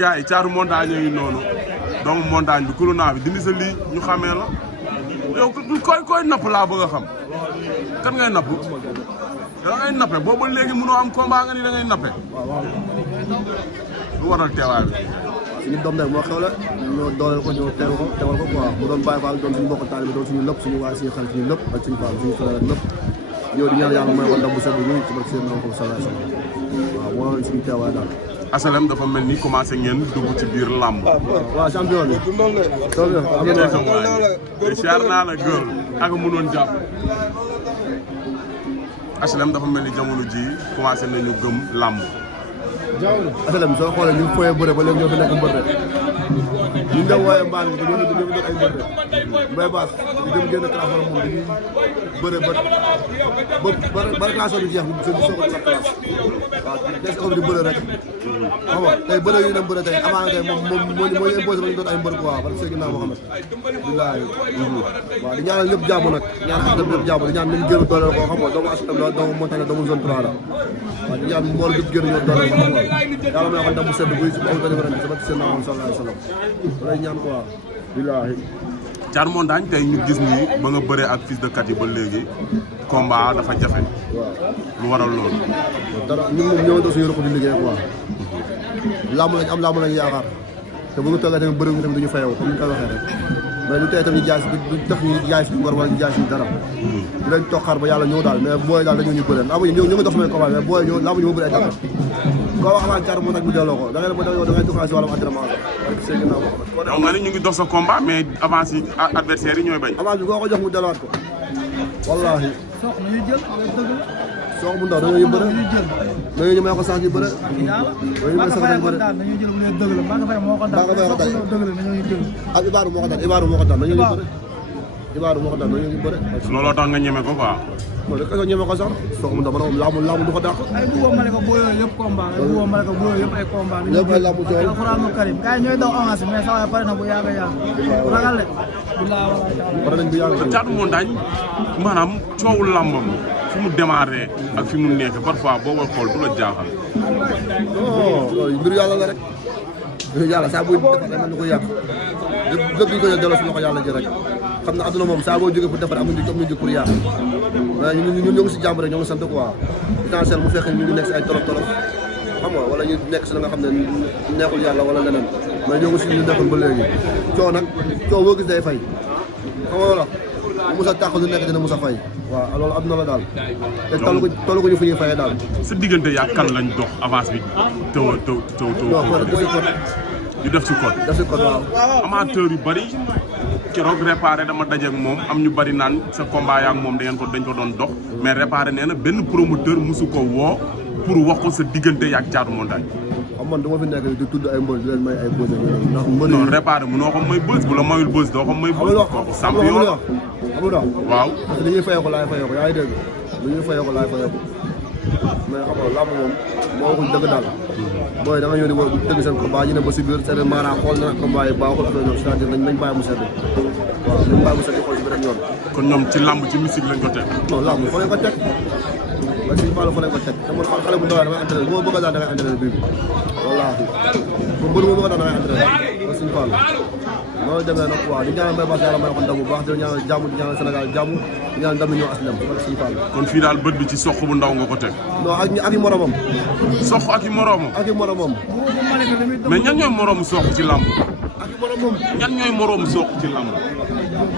gars yi caatu montagne yi noonu donc montagne bi kulunaa bi dindi sa lii ñu xamee la yow koy napp laa bëgg a xam kan ngay napp da ngay nappe boobu léegi mënoo am combat nga ni da ngay nappe lu waral teewaay bi suñu doom nag moo xew la ñoo dooleel ko ñoo teeru ko teewal ko quoi mu doon Baye Fall doon suñu mbokk taalibe doon suñu lépp suñu waay suñu xarit suñu lépp ak suñu Fall suñu frère ak lépp yow di ñaan yàlla mooy ko ndam bu sedd ñuy ci barke seen naam ko sallallahu alayhi wasallam waaw moo doon suñu teewaay daal asalem dafa mel ni commencé ngeen dugg ci biir làmb waaw champion bi siyaar naa la gër ak mënoon jàpp asalem dafa mel ni jamono ji commencé nañu gëm làmb asalem soo xoolee ñu foyee bëre ba léegi ñoo fi nekk mbër rek ñu nga wooyee mbaan bi ñoo fi doon ay mbër rek mbay baas ñu dem génn classe moom dañuy bëre ba classe bi jeex ñu soog a classe waaw des ko di bëre rek xam nga tey bëre yu dem bëre tey amaana tey moom moo ñu imposé ba ñu doon ay mbër quoi parce que Seydina Mohamed billahi waaw di ñaanal ñëpp jàmm nag ñaanal ñëpp jàmm di ñaan ñu gën a dooleel ko xam nga doomu asalem la doomu montagne doomu zone 3 la waaw di ñaan mbool yëpp gën a ñoo dooleel ko xam nga yàlla may wax ndam bu sedd buy si aw benn benn sama seen naam sallallahu alayhi wasallam lay ñaan quoi billahi Thiatou Montagne tey ñu gis ni ba nga bëree ak Fils de Katy ba léegi combat dafa jafe lu waral loolu dara ñun moom ñoo doon suñu rëq di liggéey quoi làmb lañ am làmb lañ yaakaar te bu ñu toogee tamit bëri tamit duñu fayoo comme ni ñu koy waxee rek mais lu tey tamit ñu jaay si du tax ñu jaay si ngor wala ñu jaay si dara dinañ toog xaar ba yàlla ñëw daal mais booy daal dañoo ñu bëre làmb ñu ngi dox samay combat mais booy ñëw làmb ñu ma bëri ay dara koo wax avant Thiatou Montagne mu delloo ko da ngay doxal si wàllum entraînement sax yow nga ni ñu ngi dox sa combat mais avance yi adversaire yi ñooy bañ avance bi koo ko jox mu delluwaat ko wallaahi sox nañu jël sox bu ndaw dañoo ñu bëre dañoo ñu may ko sax ñu bëre dañu may sax ñu bëre dañu jël bu leen dëgg la Mbacké Faye moo ko daan dëgg la dañu jël ak Ibadou moo ko daan Ibadou moo ko daan dañu ñu bëre Ibadou moo ko daan dañu ñu bëre looloo tax nga ñeme ko quoi non rek ñeme ko sax sox bu ndaw man laamu du ko dàq ay bu woomale ko boo yooyu yëpp combat la bu woomale ko boo yooyu yëpp ay combat lépp ay laamu jool alxuraanu karim gars yi ñooy daw avance mais sa waay pare na bu yàgg a yàgg ragal le billahi wala pare nañ bu yàgg Thiatou Montagne maanaam coowul làmbam fi mu démarré ak fi mu nekk parfois boo koy xool du la jaaxal non loolu mbiru yàlla la rek mbiru yàlla saa buy defar mel ni ko yàq lépp ñu ko delloo si loxo yàlla ji rek xam na adduna moom saa boo jógee pour defar amuñu jóg pour yàq mais ñun ñoo ngi si jàmm rek ñoo ngi sant quoi essentiel bu fekkee ñu ngi nekk si ay tolof xam nga wala ñu nekk si la nga xam ne neexul yàlla wala leneen mais ñoo ngi si ñu nekkul ba léegi coow nag coow boo gis day fay xam nga wala musa tàq lu nekk dina musa fay waaw loolu adduna la daal te tollu ko ñu fu ñuy fayee daal sa diggante yaa kan lañ dox avance bi taw ñu def ci code waaw amateur yu bari keroog réparé dama dajeeg moom am ñu bari naan sa combat yaa ak moom dañ ko doon dox mais réparé nee na benn promoteur mosu ko woo pour wax ko sa diggante yaa ak Thiatou Montagne. xam man dama fi nekk di tudd ay mbër di leen may ay bës ndax mbër non réparé mënoo ko may bës bu la mayul bës doo ko may bës. champion la waaw. parce que li ñuy fayoo ko laay fayoo ko yaa ngi dégg li ñuy fayoo ko laay fayoo ko mais xam nga làmb moom moo waxul dëgg daal booy da nga ñëw di dëgg seen combat ñu ne ba si biir seen maanaam xool na combat yi baaxul affaire ñoom c'est-à-dire nañ bàyyi mu sedd waaw nañ bàyyi mu sedd xool si beneen yoon. kon ñoom ci làmb ci musique lañ ko teg. non làmb fa lañ ko teg parce que Fallou fa lañ ko teg te man xale bu ndaw damay entraîné bu ma bëgg a daal da ngay entraîné bii bi wallaahi bu mbër bu ma bëgg a daal da ngay entraîné parce que Fallou noonu demee nag waaw di ñaanal Mbaye Bass yàlla may ko ndam bu baax di ñaanal jàmm di ñaanal Sénégal jàmm di ñaanal ndam ñoo aslem parce que Fallou kon fii daal bët bi ci soq bu ndaw nga ko teg. non ak i moromam. soq ak i moromam. ak i moromam. mais ñan ñooy moromu soq ci làmb. ak i moromam. ñan ñooy moromu soq ci làmb.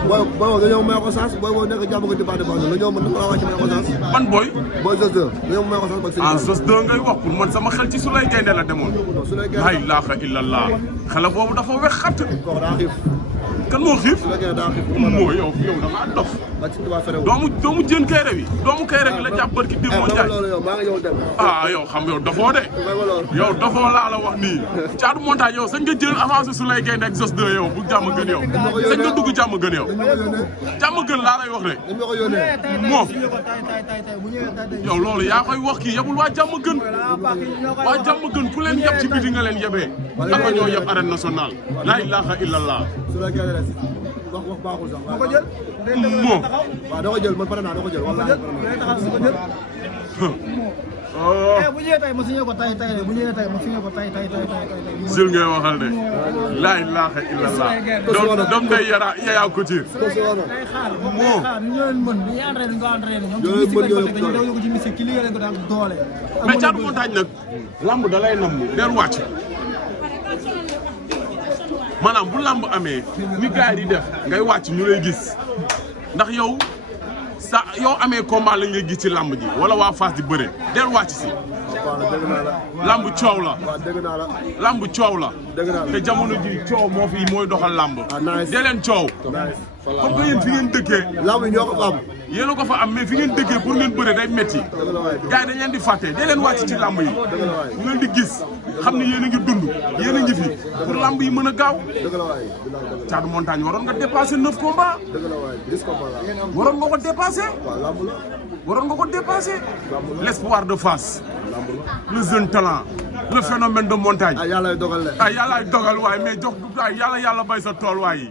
booy booy nga ñëw may ko chance booy boo nekk jàmm ko di baax nga ñëw mën na wàcc may ko chance. ban booy. booy Zos 2 nga ñëw may ko chance. ah Zos 2 ngay wax pour man sama xel ci Souleye Gaynde la demoon. non Souleye Gaynde la ilaha illallah xale boobu dafa wex xat. kooku daa xiif. kan moo xiif. Souleye Gaynde daa xiif. moo yow da ngaa dof. doomu jën kayre bi doomu kayre bi la jàpp barki dir moo jaay. ah yow xam yow dafoo de. yow dafoo laa la wax nii. Thiatou Montagne yow sañ nga jël avance Souleye Gaynde ak Zos 2 yow bu jàmm gën yow. sañ nga dugg jàmm gën yow. jàmm gën laa lay wax rek. moo yow loolu yaa koy wax kii yebul waa jàmm gën. waa jàmm gën ku leen yeb ci biti nga leen yebee. naka ñoo yeb arène nationale. la ilaha illallah. wax baaxul sax. doo ko jël. moo. waaw doo ko jël man pare naa doo ko jël wallaahi. bu ñëwee tey ma signé ko tay bu ñëwee tey ma signé ko tay. Jules ngay waxal de. laa ilaaha illallah. doom day Yaya Couture. day xaar ñu leen mën ñu entraîné ñu ko entraîné ñoom ñu daw ko ci musique ki liggéey leen ko daal doole. mais Thiatou Montagne nag lamb da lay nam del wàcc maanaam bu lamb amee ni gars yi di def ngay wàcc ñu lay gis ndax yow amee combat la ngay gis ci lamb ji wala waa Fass di bëre del wàcc si. lamb coow la. lamb coow la. te jamono ji coow mooy doxal lamb. dee leen coow. comme que yéen fi ngeen dëkkee. lamb yi ñoo ko am. yéen a ko fa am mais fi ngeen dëkkee pour ngeen bëre day metti gars yi dañ leen di fàtte dee leen wàcc ci lamb yi. ñu leen di gis xam ne yéen a ngi dund yéen a ngi fi pour lamb yi mën a gaaw. Thiatou Montagne waroon nga dépassé 9 combats. waroon nga ko dépassé. waroon nga ko dépassé. l'espoir de Fass. le jeune talent. le phénomène de montagne. yàllaay dogal waaye mais jox waay yàlla bay sa tool waaye.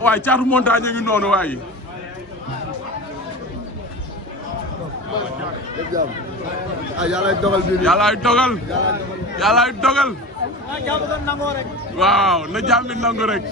waaye Thiatou Montagne a ngi noonu waaye. yàllaay dogal. waaw na jàmm bi nangu rek.